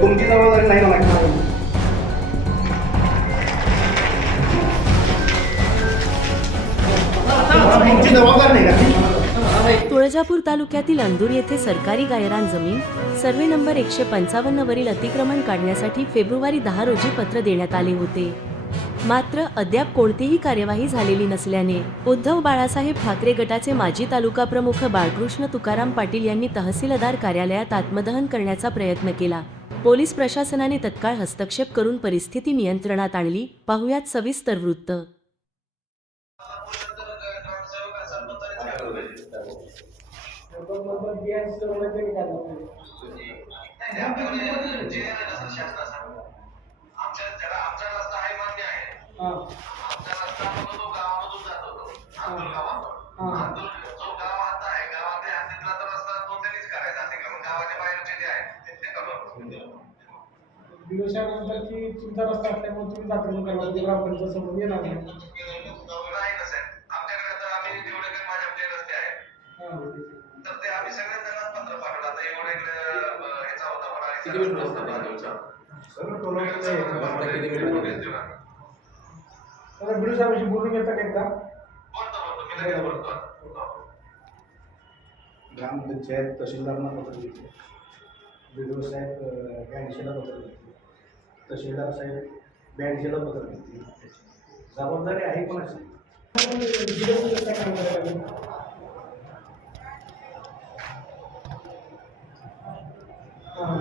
तुमची जबाबदारी नाही ना तुळजापूर तालुक्यातील अंदूर येथे सरकारी गायरान जमीन सर्वे नंबर एकशे पंचावन्न वरील अतिक्रमण काढण्यासाठी फेब्रुवारी दहा रोजी पत्र देण्यात आले होते. मात्र अद्याप कोणतीही कार्यवाही झालेली नसल्याने उद्धव बाळासाहेब ठाकरे गटाचे माजी तालुका प्रमुख बाळकृष्ण तुकाराम पाटील यांनी तहसीलदार कार्यालयात आत्मदहन करण्याचा प्रयत्न केला. पोलीस प्रशासनाने तत्काळ हस्तक्षेप करून परिस्थिती नियंत्रणात आणली. पाहुयात सविस्तर वृत्त. नाही, आपल्याकडे जे दिवसानंतर की तुमचा रस्ता असल्यामुळे तुम्ही जाता करायला ग्रामपंचायत समोर येणार नाही. जेवढे काही माझ्याकडे रस्ते आहेत, तर ते आम्ही सगळ्या जणांना पत्र पाठवलं. आता एवढं इकडे, अं, ह्याचा होता, वडाळीचा रस्ता टोलाचं आहे. तर बिडू साहेबांशी बोलून घेता का एकदा. ग्रामपंचायत तहसीलदारांना पत्र दिले बिडो साहेब ब्याऐंशीला पत्र दिले तहसीलदार साहेब ब्याऐंशीला पत्र दिले जबाबदारी आहे कोणाची हां,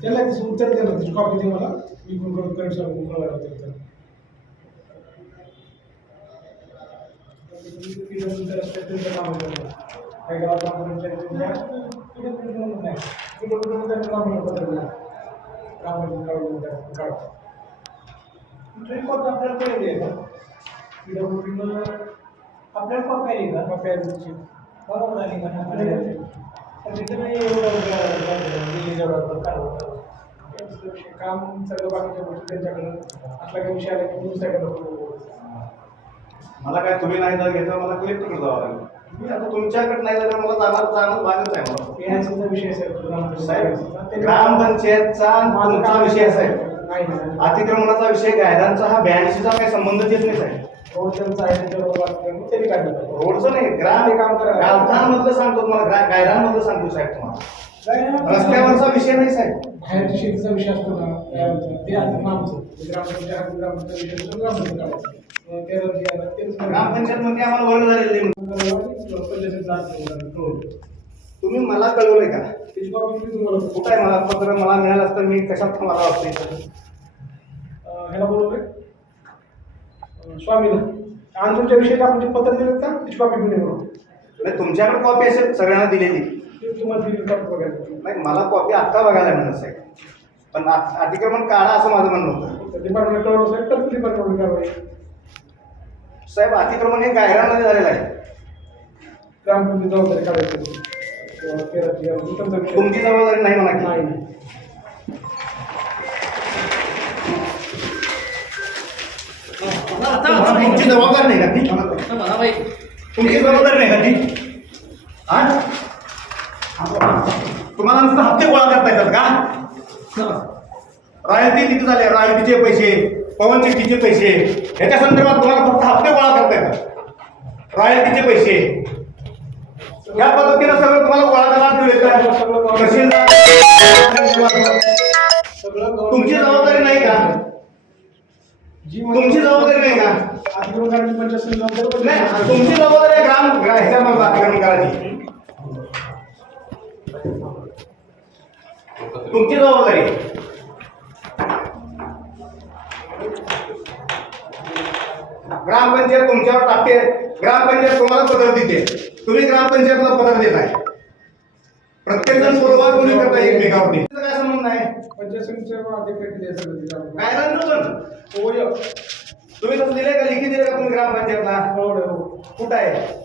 त्याला उत्तर द्या ना त्याची कॉपी दे मला. मी पण करून करेन सर करायला होतं तर किलोमीटर रस्त्यातून काम काही गावात काम करायचं नाही किलोमीटर त्यांना काम होतं कामाचं काढून आपल्याला आपल्याला कॉपी आहे का कॉपी बरोबर आहे का? आपल्याला तिथे एवढं दिल्ली काम सगळं बाकीच्या गोष्टी त्यांच्याकडं असला काही विषय आला की दुसऱ्याकडे मला काय तुम्ही नाही जर घेतलं मला कलेक्टरकडे जावं लागेल. मी आता तुमच्याकडे नाही झालं मला जाणार जाणार भागच आहे मला. पिण्याचा विषय असेल साहेब ग्रामपंचायतचा तुमचा विषय साहेब अतिक्रमणाचा विषय गायरांचा हा ब्याऐंशीचा काही संबंध येत नाही साहेब. रोड त्यांचा आहे त्यांनी काढलं रोडचं नाही ग्राम ते काम करा. गावठाणमधलं सांगतो तुम्हाला. गायरांमधलं सांगतो साहेब तुम्हाला. रस्त्यावरचा विषय नाही साहेब. बाहेरच्या शेतीचा विषय असतो ना त्यावेळेचा, ते आमचं ग्रामपंचायत ग्रामपंचायत विषय असतो, ग्रामपंचायत ग्रामपंचायत मध्ये आम्हाला वर्ग झालेले. तुम्ही मला कळवलंय का? त्याची कॉपी मी तुम्हाला कुठं आहे मला? पत्र मला मिळालं असतं मी कशात मला वाटतंय अं, ह्याला अं, स्वामीला आणि तुमच्या विषयी आपण जे पत्र दिलं का त्याची कॉपी घेऊन येऊ तुमच्याकडे कॉपी असेल सगळ्यांना दिलेली. तुम्हाला दिली कॉपी बघायला नाही मला कॉपी आत्ता बघायला म्हणत साहेब. पण अतिक्रमण काढा असं माझं म्हणणं होतं. डिपार्टमेंट कळवलं साहेब तर डिपार्टमेंट कारवाई साहेब अतिक्रमण हे गायरांमध्ये झालेलं आहे. ग्रामपंचायत जबाबदारी काढायची तुमचा तुमची जबाबदारी नाही म्हणा की. नाही. नाही. तुमची जबाबदारी नाही का ती? तुमची जबाबदारी नाही का ती? हा? तुम्हाला नुसतं हप्ते गोळा करता येतात का? रॉयल्टी किती झाले? रॉयल्टीचे पैसे पवन चिठ्ठीचे पैसे. याच्या संदर्भात तुम्हाला फक्त हप्ते गोळा करता येतात. रॉयल्टीचे पैसे. या पद्धतीनं सगळं तुम्हाला गोळा तहसीलदार. सगळं तुमची जबाबदारी नाही का? जी तुमची जबाबदारी नाही का? तुमची जबाबदारी ग्राम ग्रा- ह्याच्यामध्ये अतिक्रमण करायची. तुमची जबाबदारी. ग्रामपंचायत तुमच्यावर टाकते. ग्रामपंचायत तुम्हाला पत्र देते. तुम्ही ग्रामपंचायतला पत्र देताय. प्रत्येक जण बरोबर तुम्ही करताय एकमेकावरती. काय संबंध आहे? पंचायत समितीच्या अधिकारी. काय होय. तुम्ही तसं दिले का? लिखी दिले का तुम्ही ग्रामपंचायतला? होय, होय. कुठं आहे?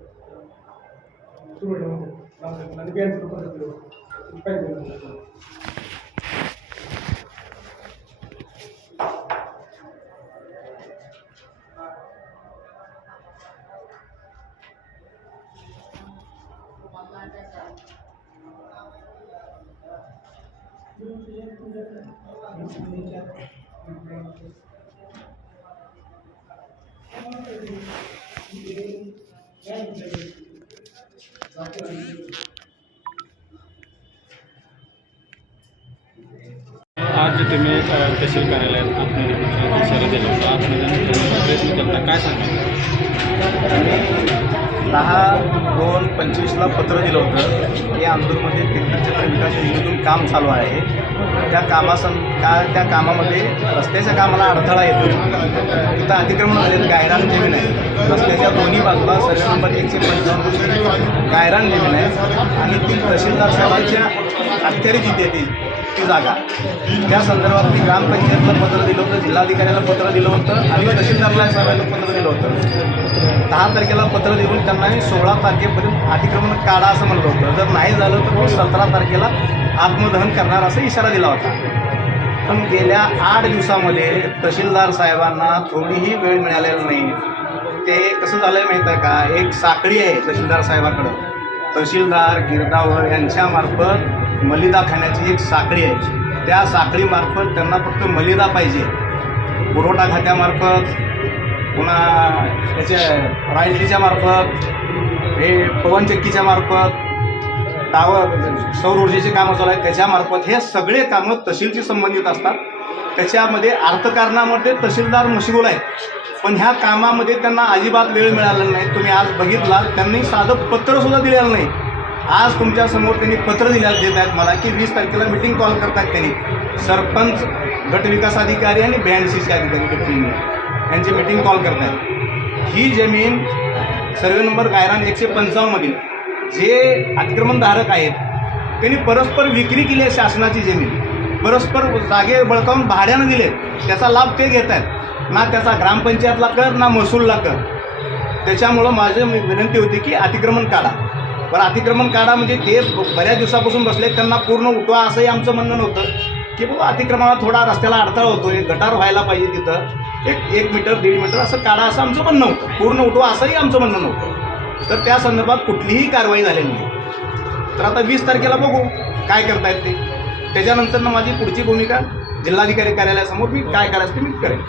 पद्धत नाही पण ग्रामपंचायत सुरू आहे ग्रामपंचायत आणि बियांचं पद्धत पाहिजे आज जे तुम्ही तहसील कार्यालयात आत्मनिर्भरचा इशारा दिला होता आत्मनिर्भर प्रयत्न करता काय सांगा दहा दोन पंचवीसला पत्र दिलं होतं की अंदूरमध्ये तीर्थक्षेत्र विकास योजनेतून काम चालू आहे. त्या कामासं का त्या कामामध्ये रस्त्याच्या कामाला अडथळा येतो तिथं अतिक्रमण झालेलं गायरान जमीन आहे रस्त्याच्या दोन्ही बाजूला सर्व नंबर एकशे पंचावन्न गायरान जमीन आहे आणि ती तहसीलदार साहेबांच्या अखत्यारीत येते. ती ती जागा. त्या संदर्भात मी ग्रामपंचायतला पत्र दिलं होतं जिल्हाधिकाऱ्याला पत्र दिलं होतं आणि तहसीलदारला साहेबांना पत्र दिलं होतं. दहा तारखेला पत्र देऊन त्यांना सोळा तारखेपर्यंत अतिक्रमण काढा असं म्हणलं होतं. जर नाही झालं तर मग सतरा तारखेला आत्मदहन करणार असा इशारा दिला होता. पण गेल्या आठ दिवसामध्ये तहसीलदार साहेबांना थोडीही वेळ मिळालेला नाही. ते कसं झालं आहे माहीत आहे का? एक साखळी आहे तहसीलदार साहेबाकडं. तहसीलदार गिरदावर यांच्यामार्फत मलिदा खाण्याची एक साखळी आहे. त्या साखळीमार्फत त्यांना फक्त मलिदा पाहिजे. पुरवठा खात्यामार्फत पुन्हा याच्या रॉयल्टीच्या मार्फत हे पवनचक्कीच्या मार्फत टावर सौर ऊर्जेची कामं चालू आहेत. त्याच्यामार्फत हे सगळे कामं तहसीलशी संबंधित असतात. त्याच्यामध्ये अर्थकारणामध्ये तहसीलदार मशगूल आहेत. पण ह्या कामामध्ये त्यांना अजिबात वेळ मिळाला नाही. तुम्ही आज बघितला त्यांनी साधं पत्रसुद्धा दिलेलं नाही. आज तुमच्यासमोर त्यांनी पत्र दिल्या देत आहेत मला की वीस तारखेला मिटिंग कॉल करतात त्यांनी. सरपंच गट विकास अधिकारी आणि ब्याऐंशीचे अधिकारी डेप्युटी यांची मिटिंग कॉल आहेत ही जमीन सर्वे नंबर गायरान एकशे पंचावन्नमधील जे अतिक्रमणधारक आहेत त्यांनी परस्पर विक्री केली आहे शासनाची जमीन. परस्पर जागे बळकावून भाड्यानं दिले. त्याचा लाभ ते घेत आहेत. ना त्याचा ग्रामपंचायतला कर ना महसूलला कर. त्याच्यामुळं माझं विनंती होती की अतिक्रमण काढा. बरं अतिक्रमण काढा म्हणजे ते ब- बऱ्याच दिवसापासून बसले त्यांना पूर्ण उठवा असंही आमचं म्हणणं नव्हतं. की बाबा अतिक्रमणाला थोडा रस्त्याला अडथळा होतोय गटार व्हायला पाहिजे तिथं. एक एक मीटर दीड मीटर असं काढा असं आमचं म्हणणं होतं पूर्ण उठवा असंही आमचं म्हणणं नव्हतं. तर त्या संदर्भात कुठलीही कारवाई झालेली नाही. तर आता वीस तारखेला बघू काय करतायत ते. त्याच्यानंतर माझी पुढची भूमिका जिल्हाधिकारी कार्यालयासमोर मी काय करायचं ते मी करेन.